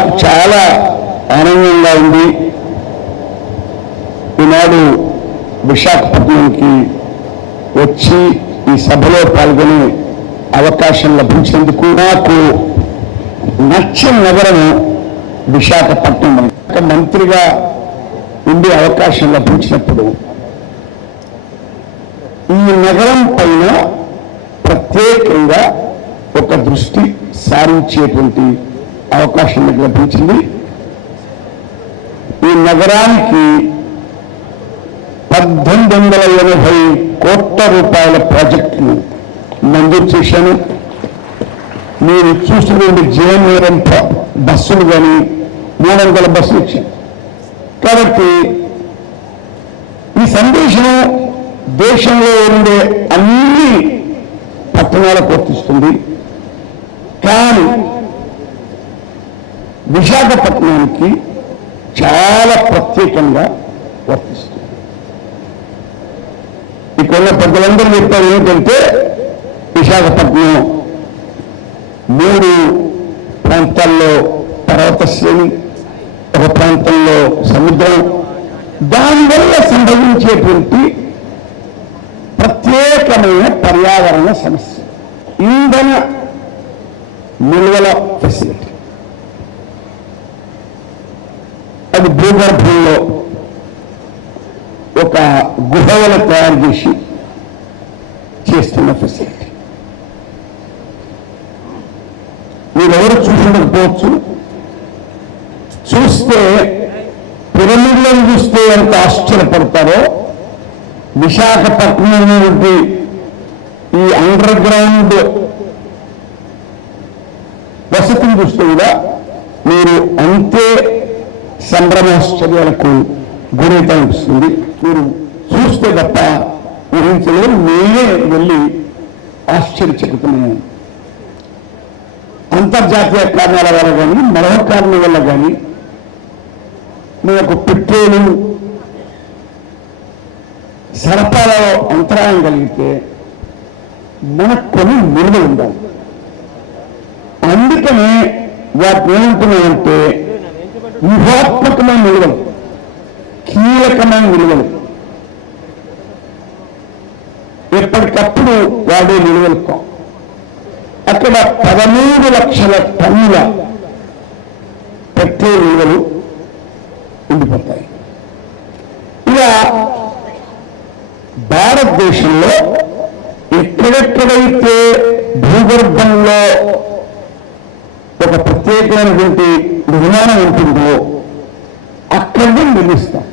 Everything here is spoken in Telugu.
నాకు చాలా ఆనందంగా ఉంది. ఈనాడు విశాఖపట్నంకి వచ్చి ఈ సభలో పాల్గొనే అవకాశం లభించేందుకు నాకు నచ్చిన నగరం విశాఖపట్నం. మంత్రిగా ఉండే అవకాశం లభించినప్పుడు ఈ నగరం పైన ప్రత్యేకంగా ఒక దృష్టి సారించేటువంటి అవకాశం నాకు లభించింది. ఈ నగరానికి 1880 కోట్ల రూపాయల ప్రాజెక్టును మంజూరు చేశాను. మీరు చూసినటువంటి జేఎన్ఆర్ఎం బస్సులు కానీ 300 బస్సులు ఇచ్చాను. కాబట్టి ఈ సందేశం దేశంలో ఉండే అన్ని పట్టణాలకు వర్తిస్తుంది. కానీ విశాఖపట్నానికి చాలా ప్రత్యేకంగా వర్తిస్తుంది. ఇక్కడ పెద్దలందరూ చెప్పారు ఏంటంటే విశాఖపట్నం 3 ప్రాంతాల్లో పర్వత శ్రేణి, ఒక ప్రాంతంలో సముద్రం, దానివల్ల సంభవించేటువంటి ప్రత్యేకమైన పర్యావరణ సమస్య ఇంధన నిల్వల ఫెసిలిటీ. అది భూగర్భంలో ఒక గుహలను తయారు చేసి చేస్తున్న ఫెసిలిటీ. మీరెవరు చూసుండకపోవచ్చు. చూస్తే పిరమిడ్లను చూస్తే ఎంత ఆశ్చర్యపడతారో విశాఖపట్నం నుండి ఈ అండర్ గ్రౌండ్ వసతిని చూస్తే కూడా మీరు అంతే సంభ్రమాశ్చర్యాలకు గురైతనిపిస్తుంది. మీరు చూస్తే తప్ప ఊహించలేదు. నేనే వెళ్ళి ఆశ్చర్యచకితమయ్యాను. అంతర్జాతీయ కారణాల వల్ల కానీ మరో కారణం వల్ల కానీ మనకు పెట్రోలు సరఫరాలో అంతరాయం కలిగితే మనకు కొన్ని నిల్వలు ఉండాలి. అందుకనే వాటిని ఏమంటున్నాయంటే వ్యూహాత్మకమైన నిల్వలు, కీలకమైన నిల్వలు, ఎప్పటికప్పుడు వాడే నిల్వలు. అక్కడ 13 లక్షల టన్నుల పెట్రోల్ నిల్వలు ఉండిపోతాయి. ఇలా భారతదేశంలో ఎక్కడెక్కడైతే భూగర్భంలో ఒక ప్రత్యేకమైనటువంటి నిర్మాణం ఉంటుందో అక్కడిని నిర్మిస్తాం.